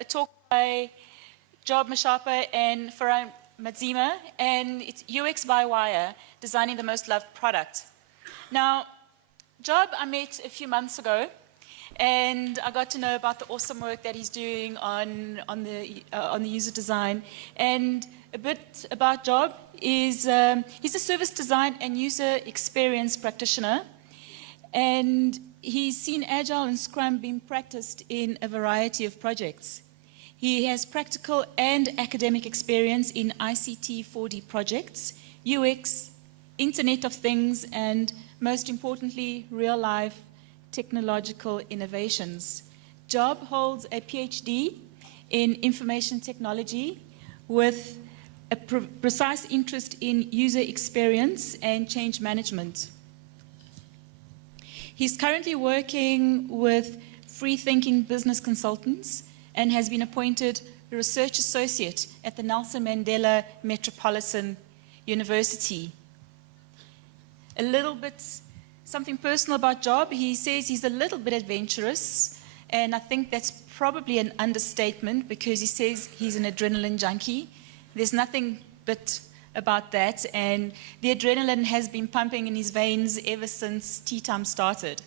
a talk by Job Mashapa and Farai Madzima, and it's UX by Wire, designing the most loved product. Now, Job I met a few months ago, and I got to know about the awesome work that he's doing on the user design. And a bit about Job is he's a service design and user experience practitioner, and he's seen Agile and Scrum being practiced in a variety of projects. He has practical and academic experience in ICT 4D projects, UX, Internet of Things, and most importantly, real-life technological innovations. Job holds a PhD in information technology with a precise interest in user experience and change management. He's currently working with Free Thinking Business Consultants and has been appointed Research Associate at the Nelson Mandela Metropolitan University. A little bit, something personal about Job, he says he's a little bit adventurous, and I think that's probably an understatement because he says he's an adrenaline junkie. There's nothing but about that, and the adrenaline has been pumping in his veins ever since tea time started.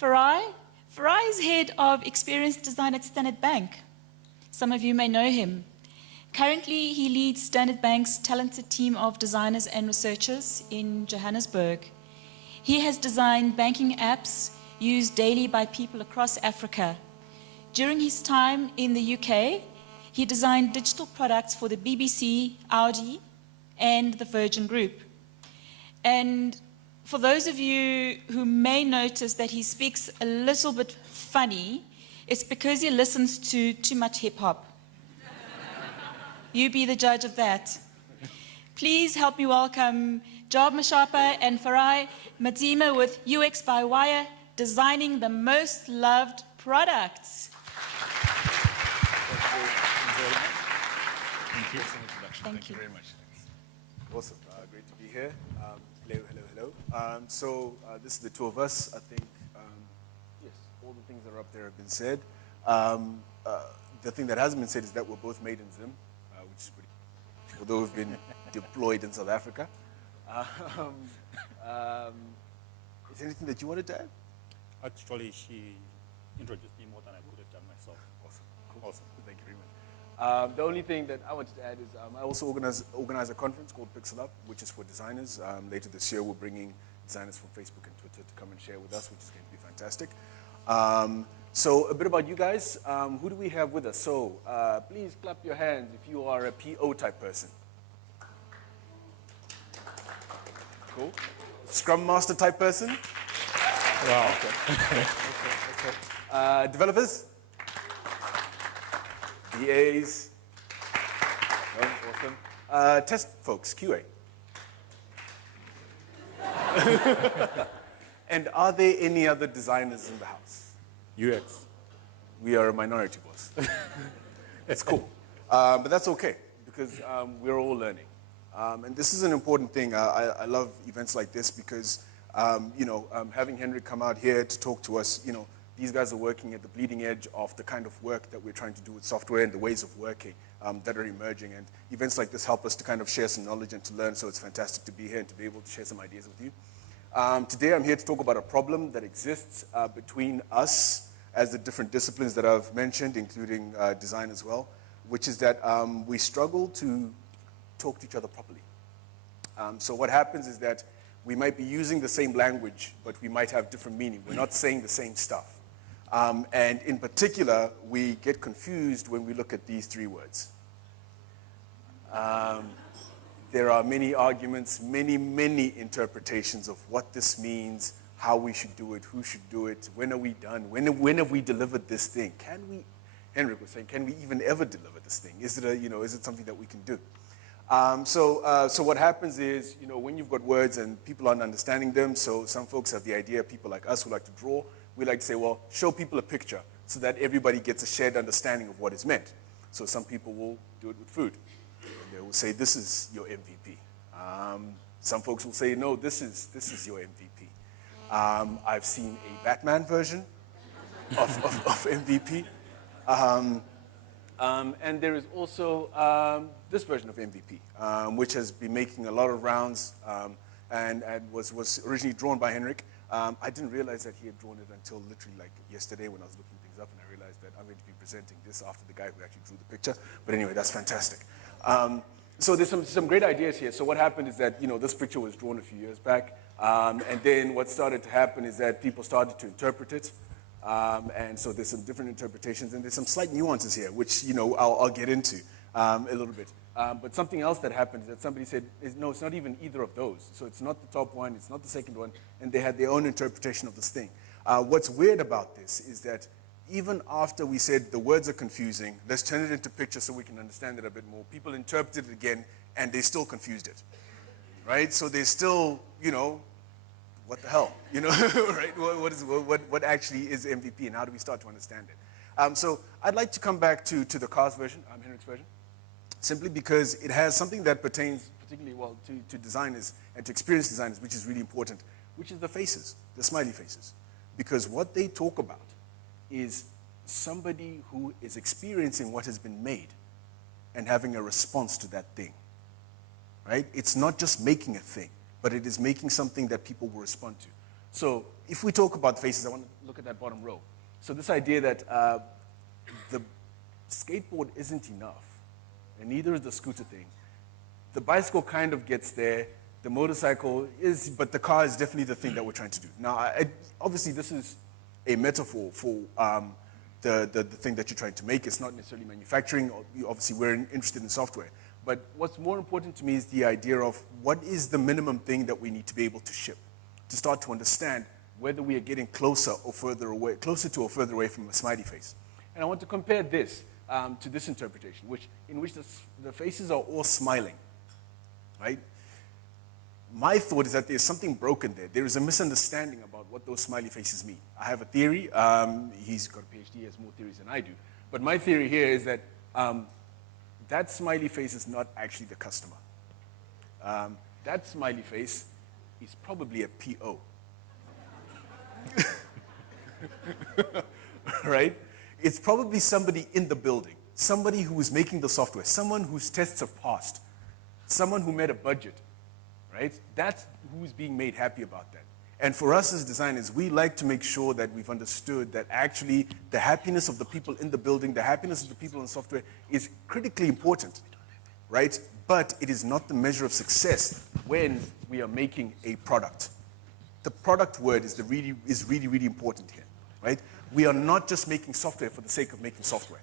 Farai is head of experience design at Standard Bank. Some of you may know him. Currently, he leads Standard Bank's talented team of designers and researchers in Johannesburg. He has designed banking apps used daily by people across Africa. During his time in the UK, he designed digital products for the BBC, Audi, and the Virgin Group. And for those of you who may notice that he speaks a little bit funny, it's because he listens to too much hip-hop. You be the judge of that. Please help me welcome Job Mashapa and Farai Madzima with UX by Wire, designing the most loved products. Thank you. Thank you very much. Awesome. Great to be here. Hello. This is the two of us. I think, yes, all the things that are up there have been said. The thing that hasn't been said is that we're both made in Zim, which is pretty, although we've been deployed in South Africa. Is there anything that you wanted to add? Actually, she introduced me more than I could have done myself. Awesome. Cool. Awesome. Thank you very much. The only thing that I wanted to add is I also organize a conference called Pixel Up, which is for designers. Later this year, we're bringing designers from Facebook and Twitter to come and share with us, which is going to be fantastic. So a bit about you guys. Who do we have with us? So please clap your hands if you are a PO type person. Cool. Scrum Master type person? Wow. Okay. Developers? DAs? Oh, awesome. Test folks, QA. And are there any other designers in the house? UX. We are a minority, boss. It's cool. But that's okay, because we're all learning. And this is an important thing. I love events like this because, having Henrik come out here to talk to us, these guys are working at the bleeding edge of the kind of work that we're trying to do with software and the ways of working that are emerging. And events like this help us to kind of share some knowledge and to learn, so it's fantastic to be here and to be able to share some ideas with you. Today I'm here to talk about a problem that exists between us as the different disciplines that I've mentioned, including design as well, which is that we struggle to talk to each other properly. So what happens is that we might be using the same language, but we might have different meaning. We're not saying the same stuff. And in particular, we get confused when we look at these three words. There are many arguments, many interpretations of what this means, how we should do it, who should do it, when are we done, when have we delivered this thing? Can we, Henrik was saying, can we even ever deliver this thing? Is it is it something that we can do? So what happens is, when you've got words and people aren't understanding them, so some folks have the idea, people like us who like to draw, we like to say, well, show people a picture so that everybody gets a shared understanding of what is meant. So some people will do it with food. And they will say, this is your MVP. Some folks will say, no, this is your MVP. I've seen a Batman version. of MVP. And there is also this version of MVP, which has been making a lot of rounds and was originally drawn by Henrik. I didn't realize that he had drawn it until literally like yesterday when I was looking things up, and I realized that I'm going to be presenting this after the guy who actually drew the picture. But anyway, that's fantastic. So there's some great ideas here. So what happened is that, this picture was drawn a few years back, and then what started to happen is that people started to interpret it. And so there's some different interpretations, and there's some slight nuances here, which, I'll get into a little bit. But something else that happened is that somebody said, no, it's not even either of those. So it's not the top one, it's not the second one, and they had their own interpretation of this thing. What's weird about this is that even after we said the words are confusing, let's turn it into pictures so we can understand it a bit more, people interpreted it again, and they still confused it, right? So they still, what the hell, right? What actually is MVP, and how do we start to understand it? So I'd like to come back to the cars version, Henrik's version, simply because it has something that pertains particularly well to designers and to experienced designers, which is really important, which is the faces, the smiley faces. Because what they talk about is somebody who is experiencing what has been made and having a response to that thing, right? It's not just making a thing, but it is making something that people will respond to. So if we talk about faces, I want to look at that bottom row. So this idea that the skateboard isn't enough, and neither is the scooter thing. The bicycle kind of gets there, the motorcycle is, but the car is definitely the thing that we're trying to do. Now, obviously this is a metaphor for the thing that you're trying to make. It's not necessarily manufacturing. Obviously, we're interested in software. But what's more important to me is the idea of what is the minimum thing that we need to be able to ship to start to understand whether we are getting closer or further away, closer to or further away from a smiley face. And I want to compare this to this interpretation, in which the faces are all smiling, right? My thought is that there's something broken there. There is a misunderstanding about what those smiley faces mean. I have a theory. He's got a PhD, he has more theories than I do. But my theory here is that that smiley face is not actually the customer. That smiley face is probably a PO. Right? It's probably somebody in the building, somebody who is making the software, someone whose tests have passed, someone who met a budget. Right? That's who's being made happy about that. And for us as designers, we like to make sure that we've understood that actually the happiness of the people in the building, the happiness of the people in software is critically important, right? But it is not the measure of success when we are making a product. The product word is really important here, right? We are not just making software for the sake of making software.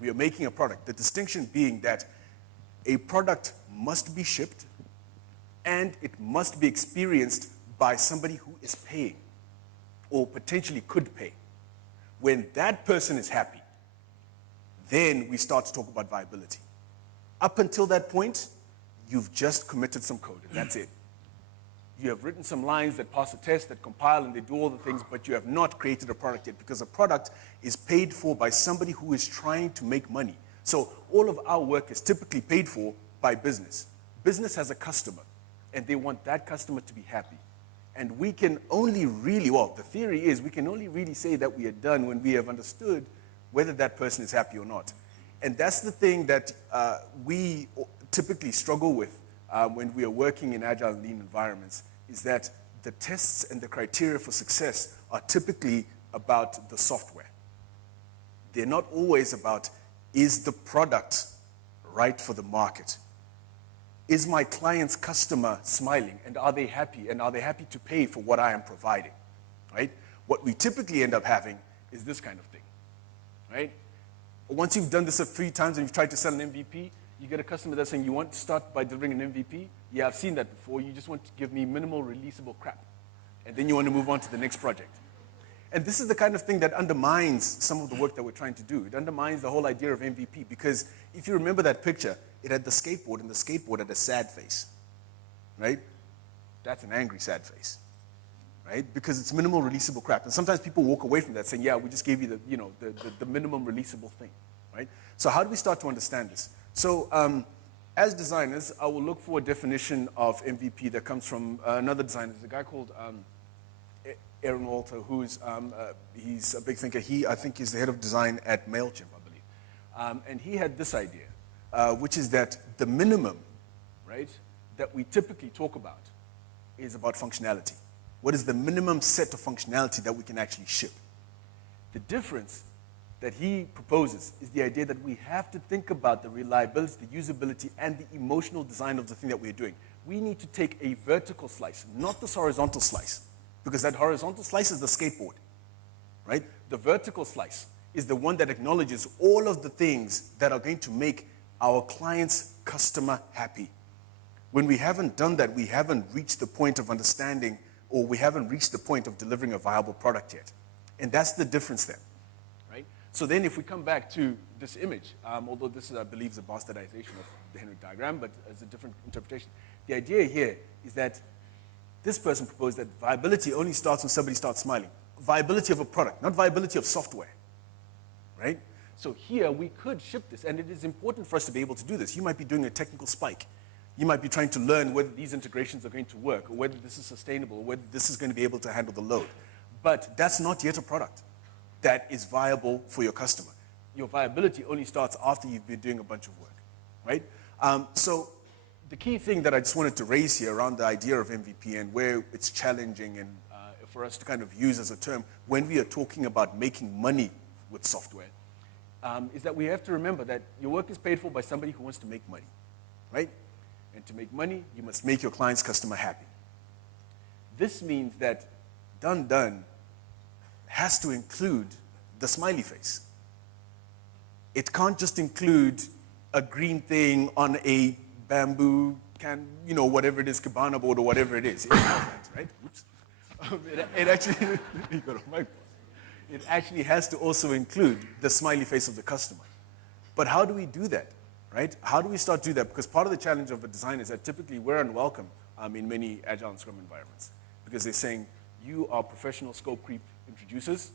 We are making a product. The distinction being that a product must be shipped and it must be experienced by somebody who is paying or potentially could pay. When that person is happy, then we start to talk about viability. Up until that point, you've just committed some code, and that's it. You have written some lines that pass a test, that compile, and they do all the things, but you have not created a product yet, because a product is paid for by somebody who is trying to make money. So all of our work is typically paid for by business. Business has a customer, and they want that customer to be happy. And we can only really, well, the theory is we can only really say that we are done when we have understood whether that person is happy or not. And that's the thing that we typically struggle with when we are working in agile and lean environments, is that the tests and the criteria for success are typically about the software. They're not always about, is the product right for the market? Is my client's customer smiling, and are they happy, and are they happy to pay for what I am providing, right? What we typically end up having is this kind of thing, right? Once you've done this a few times and you've tried to sell an MVP, you get a customer that's saying, you want to start by delivering an MVP? Yeah, I've seen that before. You just want to give me minimal releasable crap. And then you want to move on to the next project. And this is the kind of thing that undermines some of the work that we're trying to do. It undermines the whole idea of MVP, because if you remember that picture, it had the skateboard, and the skateboard had a sad face, right? That's an angry, sad face, right? Because it's minimal releasable crap. And sometimes people walk away from that saying, yeah, we just gave you the minimum releasable thing, right? So how do we start to understand this? So as designers, I will look for a definition of MVP that comes from another designer. There's a guy called Aaron Walter, he's a big thinker. I think he's the head of design at MailChimp, I believe. And he had this idea, which is that the minimum, right, that we typically talk about is about functionality. What is the minimum set of functionality that we can actually ship? The difference that he proposes is the idea that we have to think about the reliability, the usability, and the emotional design of the thing that we're doing. We need to take a vertical slice, not this horizontal slice, because that horizontal slice is the skateboard, right? The vertical slice is the one that acknowledges all of the things that are going to make our client's customer happy. When we haven't done that, we haven't reached the point of understanding, or we haven't reached the point of delivering a viable product yet. And that's the difference then, right? So then if we come back to this image, although this is, I believe, the bastardization of the Henry diagram, but as a different interpretation, the idea here is that this person proposed that viability only starts when somebody starts smiling. Viability of a product, not viability of software, right? So here we could ship this, and it is important for us to be able to do this. You might be doing a technical spike. You might be trying to learn whether these integrations are going to work, or whether this is sustainable, or whether this is going to be able to handle the load. But that's not yet a product that is viable for your customer. Your viability only starts after you've been doing a bunch of work, right? So the key thing that I just wanted to raise here around the idea of MVP and where it's challenging and for us to kind of use as a term when we are talking about making money with software is that we have to remember that your work is paid for by somebody who wants to make money, right? And to make money, you must make your client's customer happy. This means that done has to include the smiley face. It can't just include a green thing on a bamboo can, whatever it is, cabana board or whatever it is. It's not that, right? Oops. It actually, you got a mic. It actually has to also include the smiley face of the customer. But how do we do that, right? How do we start to do that? Because part of the challenge of a design is that typically we're unwelcome in many Agile and Scrum environments because they're saying, you are professional scope creep introducers.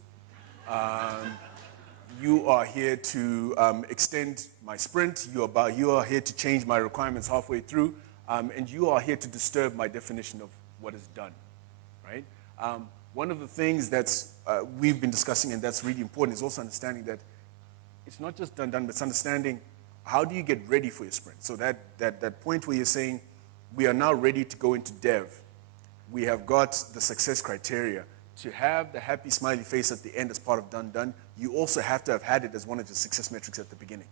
You are here to extend my sprint. You are here to change my requirements halfway through. And you are here to disturb my definition of what is done, right? One of the things that's we've been discussing and that's really important is also understanding that it's not just done, but it's understanding how do you get ready for your sprint. So that point where you're saying, we are now ready to go into dev. We have got the success criteria. To have the happy smiley face at the end as part of done, you also have to have had it as one of your success metrics at the beginning.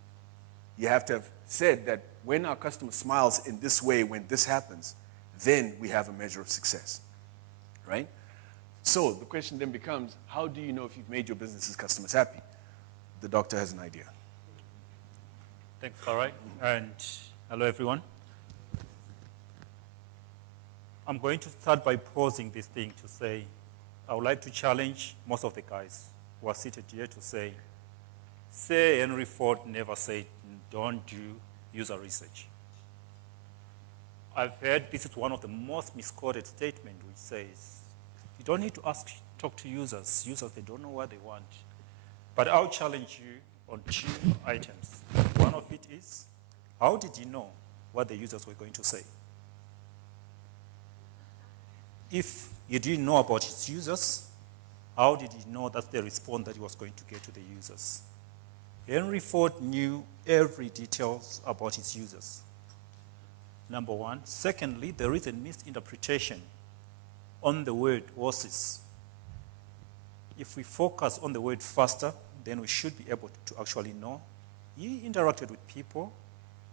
You have to have said that when our customer smiles in this way, when this happens, then we have a measure of success, right? So the question then becomes, how do you know if you've made your business's customers happy? The doctor has an idea. Thanks, Farai. And hello, everyone. I'm going to start by pausing this thing to say, I would like to challenge most of the guys who are seated here to say Henry Ford never said, don't do user research. I've heard this is one of the most misquoted statements which says, you don't need to talk to users. Users, they don't know what they want. But I'll challenge you on two items. One of it is, how did you know what the users were going to say? If you didn't know about its users, how did you know that's the response that he was going to get to the users? Henry Ford knew every detail about his users. Number one. Secondly, there is a misinterpretation on the word horses. If we focus on the word faster, then we should be able to actually know. He interacted with people,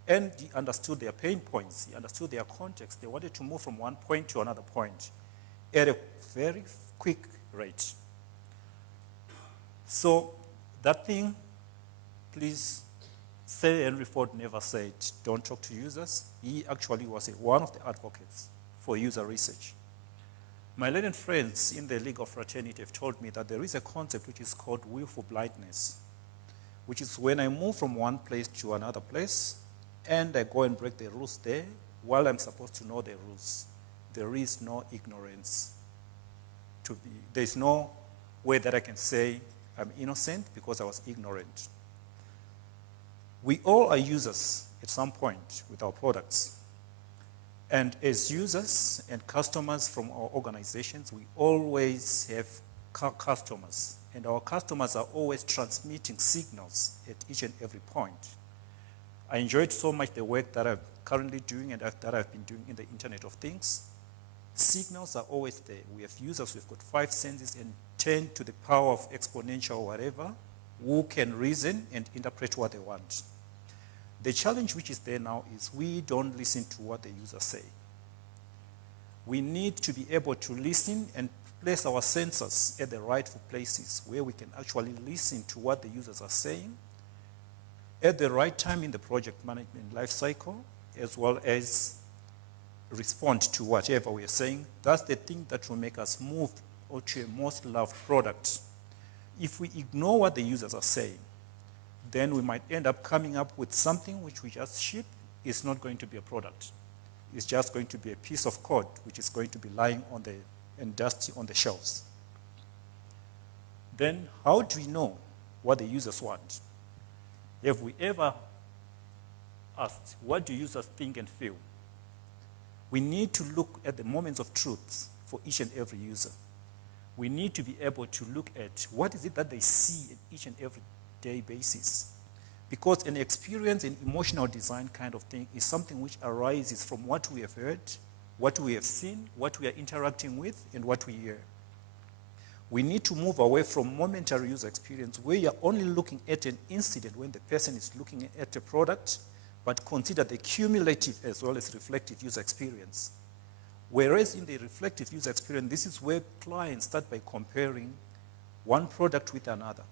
and he understood their pain points. He understood their context. They wanted to move from one point to another point at a very quick rate. So that thing, please say Henry Ford never said, don't talk to users. He actually was one of the advocates for user research. My learned friends in the League of Fraternity have told me that there is a concept which is called willful blindness, which is when I move from one place to another place and I go and break the rules there while I'm supposed to know the rules. There is no ignorance there's no way that I can say I'm innocent because I was ignorant. We all are users at some point with our products. And as users and customers from our organizations, we always have customers. And our customers are always transmitting signals at each and every point. I enjoyed so much the work that I'm currently doing and that I've been doing in the Internet of Things. Signals are always there. We have users, we've got 5 senses and 10 to the power of exponential or whatever, who can reason and interpret what they want. The challenge which is there now is we don't listen to what the users say. We need to be able to listen and place our sensors at the rightful places where we can actually listen to what the users are saying at the right time in the project management life cycle, as well as respond to whatever we are saying. That's the thing that will make us move to a most loved product. If we ignore what the users are saying, then we might end up coming up with something which we just ship. It's not going to be a product. It's just going to be a piece of code which is going to be lying on the and dusty on the shelves. Then how do we know what the users want? Have we ever asked, what do users think and feel? We need to look at the moments of truth for each and every user. We need to be able to look at what is it that they see at each and every day basis. Because an experience in emotional design kind of thing is something which arises from what we have heard, what we have seen, what we are interacting with, and what we hear. We need to move away from momentary user experience where you're only looking at an incident when the person is looking at a product, but consider the cumulative as well as reflective user experience. Whereas in the reflective user experience, this is where clients start by comparing one product with another.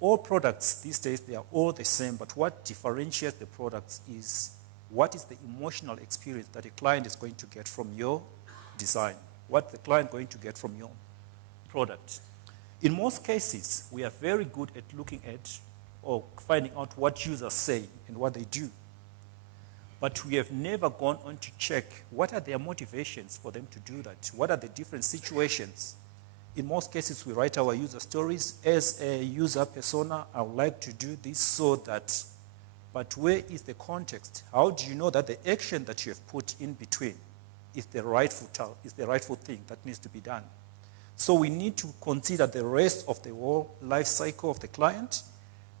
All products these days, they are all the same, but what differentiates the products is what is the emotional experience that a client is going to get from your design, what the client is going to get from your product. In most cases, we are very good at looking at or finding out what users say and what they do. But we have never gone on to check what are their motivations for them to do that. What are the different situations? In most cases, we write our user stories. As a user persona, I would like to do this so that, but where is the context? How do you know that the action that you have put in between is the rightful thing that needs to be done? So we need to consider the rest of the whole life cycle of the client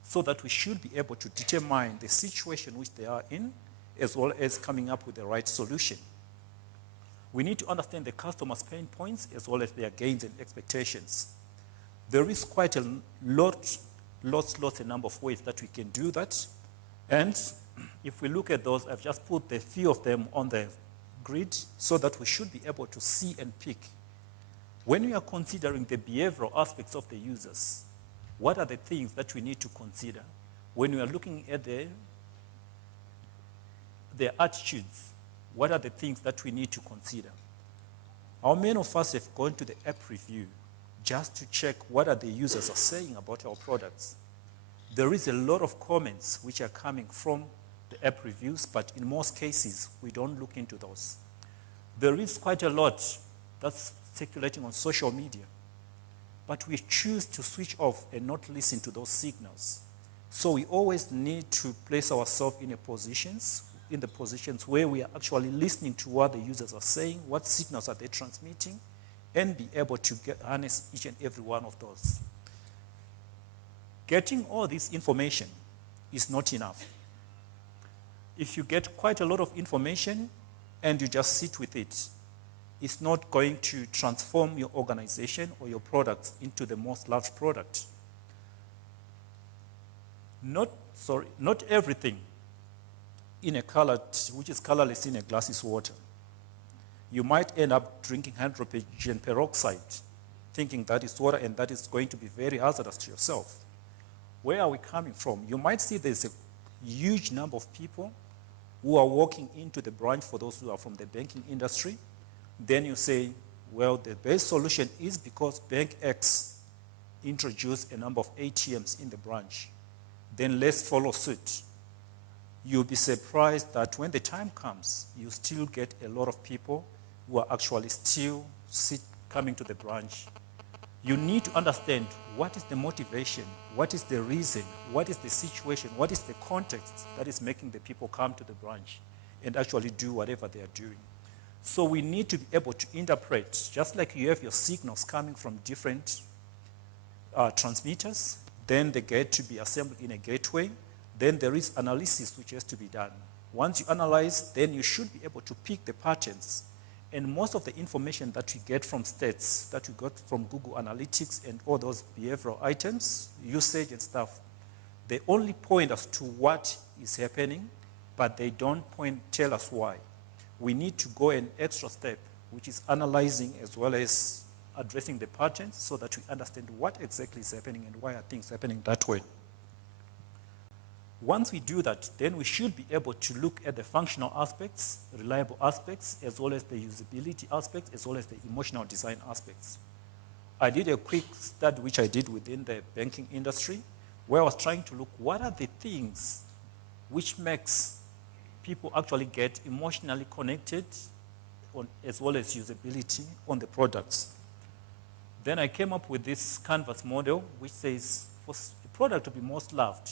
so that we should be able to determine the situation which they are in, as well as coming up with the right solution. We need to understand the customer's pain points as well as their gains and expectations. There is quite a lots a number of ways that we can do that. And if we look at those, I've just put a few of them on the grid so that we should be able to see and pick. When we are considering the behavioral aspects of the users, what are the things that we need to consider? When we are looking at their attitudes, what are the things that we need to consider? How many of us have gone to the app review just to check what are the users are saying about our products? There is a lot of comments which are coming from the app reviews, but in most cases, we don't look into those. There is quite a lot that's circulating on social media, but we choose to switch off and not listen to those signals. So we always need to place ourselves in the positions where we are actually listening to what the users are saying, what signals are they transmitting, and be able to harness each and every one of those. Getting all this information is not enough. If you get quite a lot of information and you just sit with it, it's not going to transform your organization or your products into the most loved product. Not everything in a color, which is colorless in a glass, is water. You might end up drinking hydrogen peroxide, thinking that is water and that is going to be very hazardous to yourself. Where are we coming from? You might see there's a huge number of people who are walking into the branch, for those who are from the banking industry. Then you say, well, the best solution is because Bank X introduced a number of ATMs in the branch. Then let's follow suit. You'll be surprised that when the time comes, you still get a lot of people who are actually still coming to the branch. You need to understand what is the motivation, what is the reason, what is the situation, what is the context that is making the people come to the branch. and actually do whatever they are doing. So we need to be able to interpret, just like you have your signals coming from different transmitters, then they get to be assembled in a gateway, then there is analysis which has to be done. Once you analyze, then you should be able to pick the patterns. And most of the information that we get from stats, that we got from Google Analytics and all those behavioral items, usage and stuff, they only point us to what is happening, but they don't tell us why. We need to go an extra step, which is analyzing as well as addressing the patterns so that we understand what exactly is happening and why are things happening that way. Once we do that, then we should be able to look at the functional aspects, reliable aspects, as well as the usability aspects, as well as the emotional design aspects. I did a quick study which I did within the banking industry, where I was trying to look what are the things which makes people actually get emotionally connected as well as usability on the products. Then I came up with this canvas model which says for the product to be most loved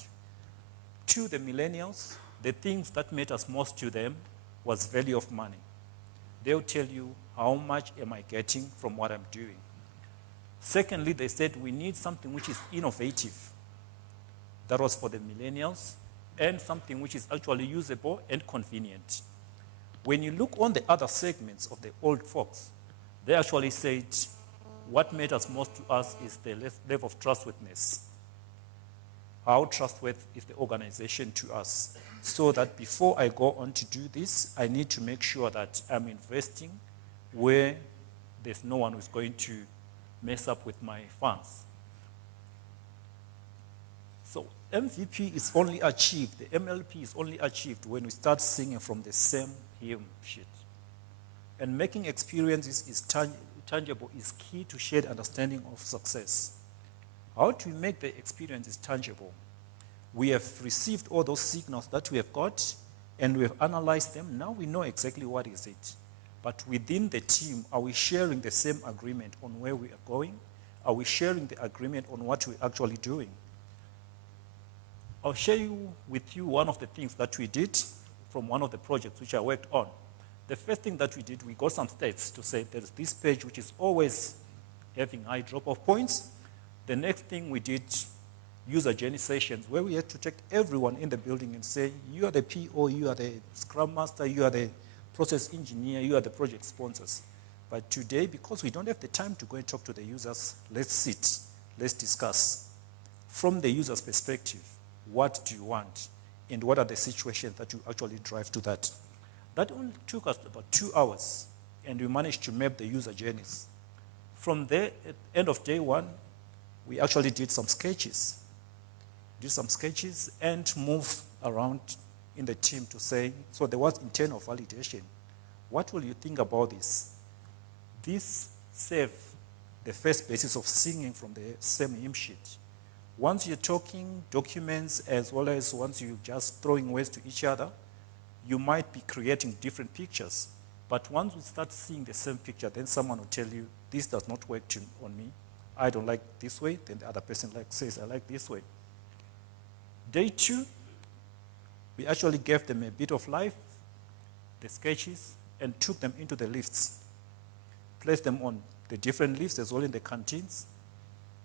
to the millennials, the things that matters most to them was value of money. They'll tell you how much am I getting from what I'm doing. Secondly, they said we need something which is innovative. That was for the millennials, and something which is actually usable and convenient. When you look on the other segments of the old folks, they actually said what matters most to us is the level of trustworthiness. How trustworthy is the organization to us? So that before I go on to do this, I need to make sure that I'm investing where there's no one who's going to mess up with my funds. So MVP is only achieved, the MLP is only achieved when we start singing from the same hymn sheet. And making experiences is tangible is key to shared understanding of success. How to make the experiences tangible? We have received all those signals that we have got, and we have analyzed them. Now we know exactly what is it. But within the team, are we sharing the same agreement on where we are going? Are we sharing the agreement on what we're actually doing? I'll share with you one of the things that we did from one of the projects which I worked on. The first thing that we did, we got some stats to say there's this page which is always having high drop-off points. The next thing we did, user journey sessions, where we had to take everyone in the building and say, you are the PO, you are the Scrum Master, you are the process engineer, you are the project sponsors. But today, because we don't have the time to go and talk to the users, let's sit, let's discuss. From the user's perspective, what do you want? And what are the situations that you actually drive to that? That only took us about 2 hours, and we managed to map the user journeys. From there, at the end of day one, we actually did some sketches. And move around in the team to say, so there was internal validation. What will you think about this? This served the first basis of singing from the same hymn sheet. Once you're talking documents as well as once you're just throwing words to each other, you might be creating different pictures. But once we start seeing the same picture, then someone will tell you, this does not work on me. I don't like this way. Then the other person says, I like this way. Day two, we actually gave them a bit of life, the sketches, and took them into the lifts. Placed them on the different lifts as well in the canteens.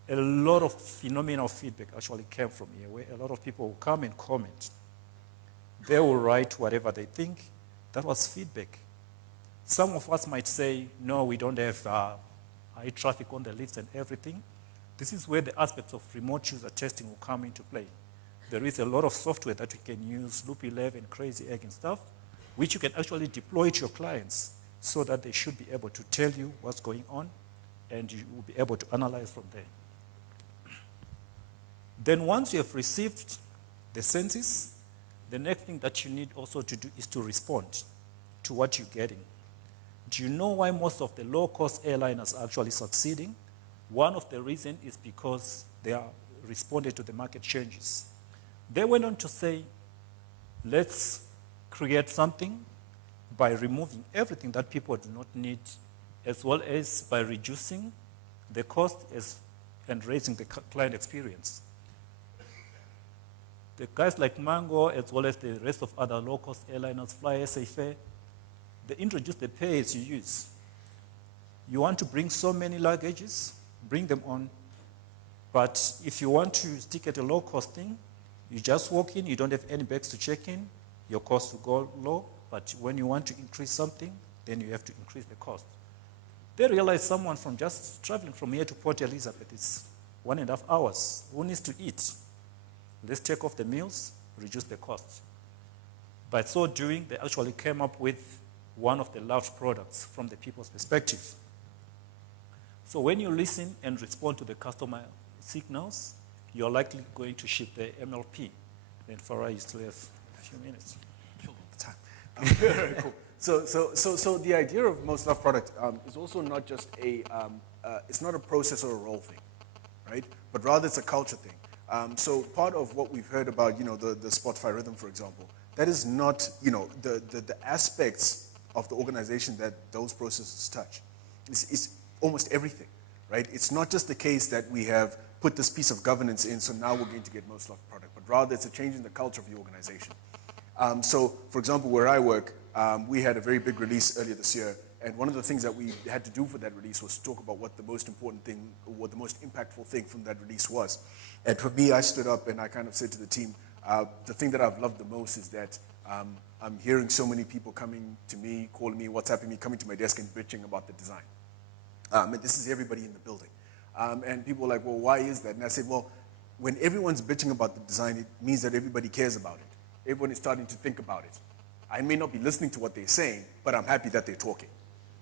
A lot of phenomenal feedback actually came from here, where a lot of people will come and comment. They will write whatever they think. That was feedback. Some of us might say, no, we don't have high traffic on the lifts and everything. This is where the aspects of remote user testing will come into play. There is a lot of software that we can use, Loop 11, Crazy Egg and stuff, which you can actually deploy to your clients so that they should be able to tell you what's going on, and you will be able to analyze from there. Then once you have received the census, the next thing that you need also to do is to respond to what you're getting. Do you know why most of the low-cost airliners are actually succeeding? One of the reasons is because they are responding to the market changes. They went on to say, let's create something by removing everything that people do not need, as well as by reducing the cost and raising the client experience. The guys like Mango, as well as the rest of other low-cost airliners, Fly SA Fair, they introduce the pay-as-you-use. You want to bring so many luggages, bring them on. But if you want to stick at a low-cost thing, you just walk in, you don't have any bags to check in, your cost will go low. But when you want to increase something, then you have to increase the cost. They realize someone from just traveling from here to Port Elizabeth is 1.5 hours. Who needs to eat? Let's take off the meals, reduce the cost. By so doing, they actually came up with one of the loved products from the people's perspective. So when you listen and respond to the customer signals, you're likely going to ship the MLP. Then Farai, you still have a few minutes. Very cool. So the idea of most loved product is also not just it's not a process or a role thing, right? But rather it's a culture thing. So part of what we've heard about, the Spotify rhythm, for example, that is not, the aspects of the organization that those processes touch. It's almost everything, right? It's not just the case that we have put this piece of governance in, so now we're going to get most loved product, but rather it's a change in the culture of the organization. So, for example, where I work, we had a very big release earlier this year, and one of the things that we had to do for that release was to talk about what the most important thing, what the most impactful thing from that release was. And for me, I stood up and I kind of said to the team, the thing that I've loved the most is that I'm hearing so many people coming to me, calling me, WhatsApping me, coming to my desk and bitching about the design. And this is everybody in the building. And people were like, well, why is that? And I said, well, when everyone's bitching about the design, it means that everybody cares about it. Everyone is starting to think about it. I may not be listening to what they're saying, but I'm happy that they're talking,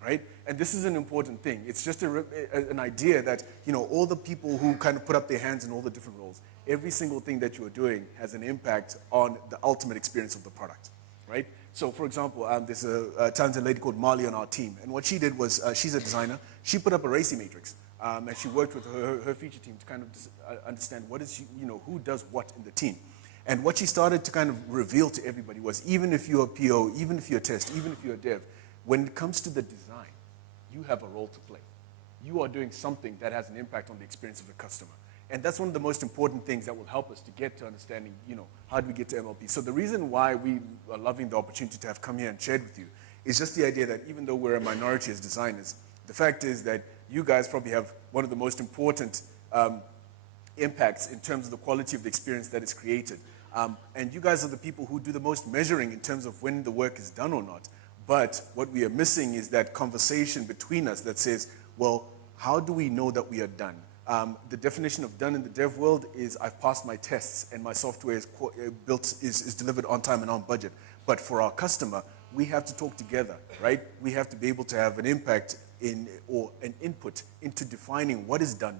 right? And this is an important thing. It's just an idea that, all the people who kind of put up their hands in all the different roles, every single thing that you are doing has an impact on the ultimate experience of the product, right? So, for example, there's a talented lady called Marley on our team, and what she did was, she's a designer. She put up a racing matrix, and she worked with her feature team to kind of understand what is, who does what in the team. And what she started to kind of reveal to everybody was, even if you're a PO, even if you're a test, even if you're a dev, when it comes to the design, you have a role to play. You are doing something that has an impact on the experience of the customer. And that's one of the most important things that will help us to get to understanding, how do we get to MLP. So the reason why we are loving the opportunity to have come here and shared with you is just the idea that even though we're a minority as designers, the fact is that you guys probably have one of the most important impacts in terms of the quality of the experience that is created. And you guys are the people who do the most measuring in terms of when the work is done or not. But what we are missing is that conversation between us that says, well, how do we know that we are done? The definition of done in the dev world is I've passed my tests and my software is delivered on time and on budget. But for our customer, we have to talk together, right? We have to be able to have an impact or an input into defining what is done,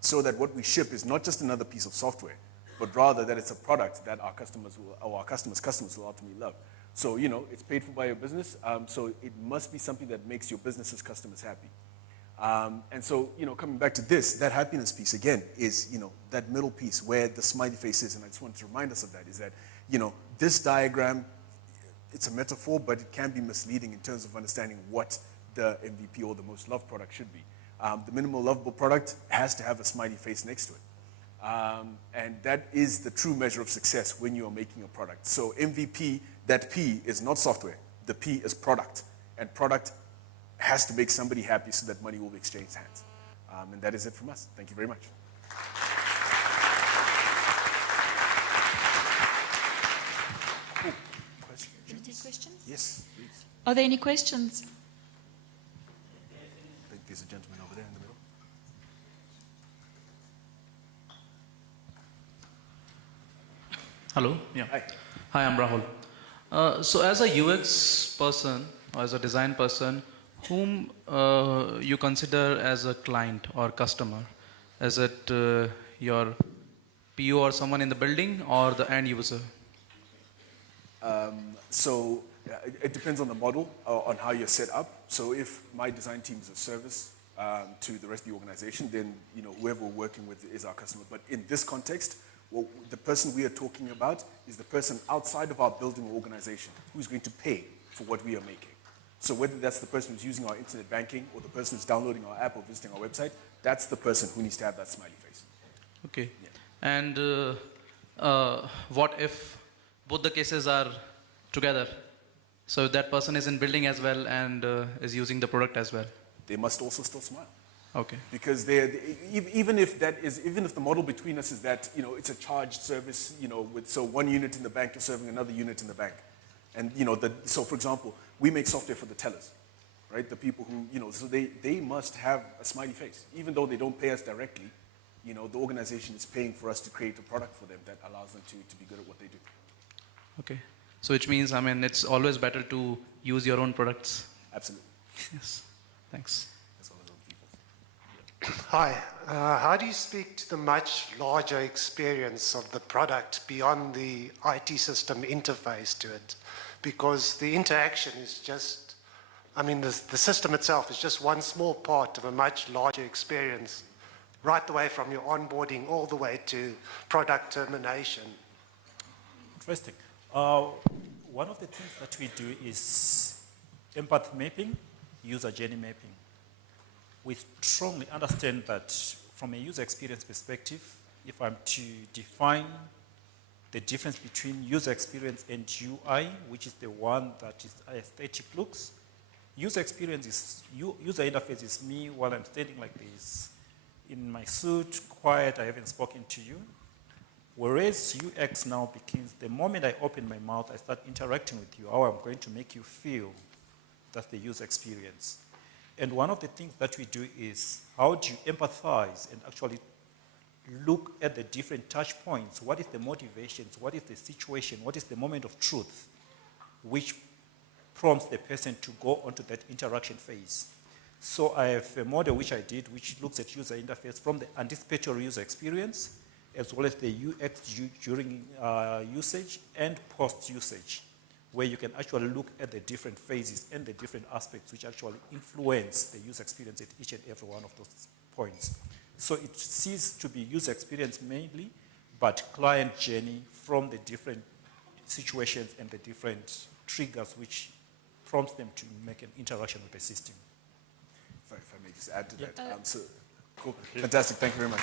so that what we ship is not just another piece of software, but rather that it's a product that our customers will ultimately love. So, it's paid for by your business, so it must be something that makes your business's customers happy. And so, coming back to this, that happiness piece, again, is, that middle piece where the smiley face is, and I just wanted to remind us of that, is that, this diagram, it's a metaphor, but it can be misleading in terms of understanding what the MVP or the most loved product should be. The minimal lovable product has to have a smiley face next to it. And that is the true measure of success when you are making a product. So MVP, that P is not software. The P is product. And product has to make somebody happy so that money will be exchanged hands. And that is it from us. Thank you very much. Can we take questions? Yes, please. Are there any questions? I think there's a gentleman over there in the middle. Hello. Yeah. Hi. Hi, I'm Rahul. So as a UX person or as a design person, whom you consider as a client or customer? Is it your PO or someone in the building or the end user? So it depends on the model, on how you're set up. So if my design team is a service to the rest of the organization, then whoever we're working with is our customer. But in this context, well, the person we are talking about is the person outside of our building or organization who's going to pay for what we are making. So whether that's the person who's using our internet banking or the person who's downloading our app or visiting our website, that's the person who needs to have that smiley face. Okay. Yeah. And what if both the cases are together? So that person is in building as well and is using the product as well. They must also still smile. Okay. Because even if the model between us is that, you know, it's a charged service, you know, so one unit in the bank is serving another unit in the bank. And, you know, so for example, we make software for the tellers, right? The people who, you know, so they must have a smiley face. Even though they don't pay us directly, you know, the organization is paying for us to create a product for them that allows them to be good at what they do. Okay. So which means, I mean, it's always better to use your own products. Absolutely. Yes. Thanks. As well as other people. Hi. How do you speak to the much larger experience of the product beyond the IT system interface to it? Because the interaction is just, I mean, the system itself is just one small part of a much larger experience, right the way from your onboarding all the way to product termination. Interesting. One of the things that we do is empath mapping, user journey mapping. We strongly understand that from a user experience perspective, if I'm to define the difference between user experience and UI, which is the one that is aesthetic looks, user experience is, user interface is me while I'm standing like this, in my suit, quiet, I haven't spoken to you. Whereas UX now begins, the moment I open my mouth, I start interacting with you, how I'm going to make you feel. That's the user experience. And one of the things that we do is, how do you empathize and actually look at the different touch points? What is the motivations? What is the situation? What is the moment of truth which prompts the person to go onto that interaction phase? So I have a model which I did, which looks at user interface from the anticipatory user experience, as well as the UX during usage and post-usage, where you can actually look at the different phases and the different aspects which actually influence the user experience at each and every one of those points. So it ceases to be user experience mainly, but client journey from the different situations and the different triggers which prompts them to make an interaction with the system. If I may just add to that. So, cool. Fantastic. Thank you very much.